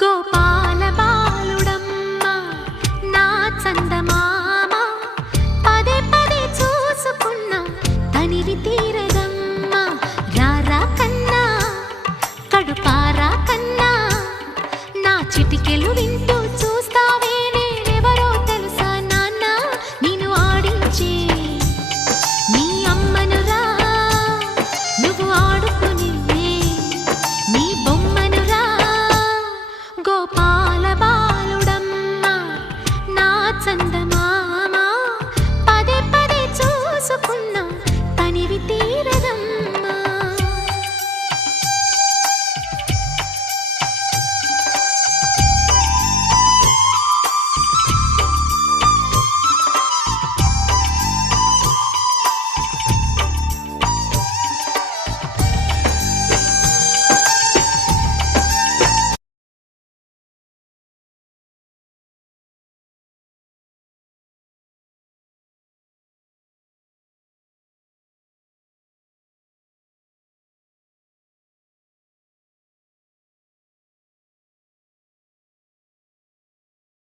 గోపాల బాలుడమ్మ నా చందమామ పదే పదే చూసుకున్న తనివి తీరదమ్మ రారా కన్నా కడుపారా కన్నా నా చిటికెలు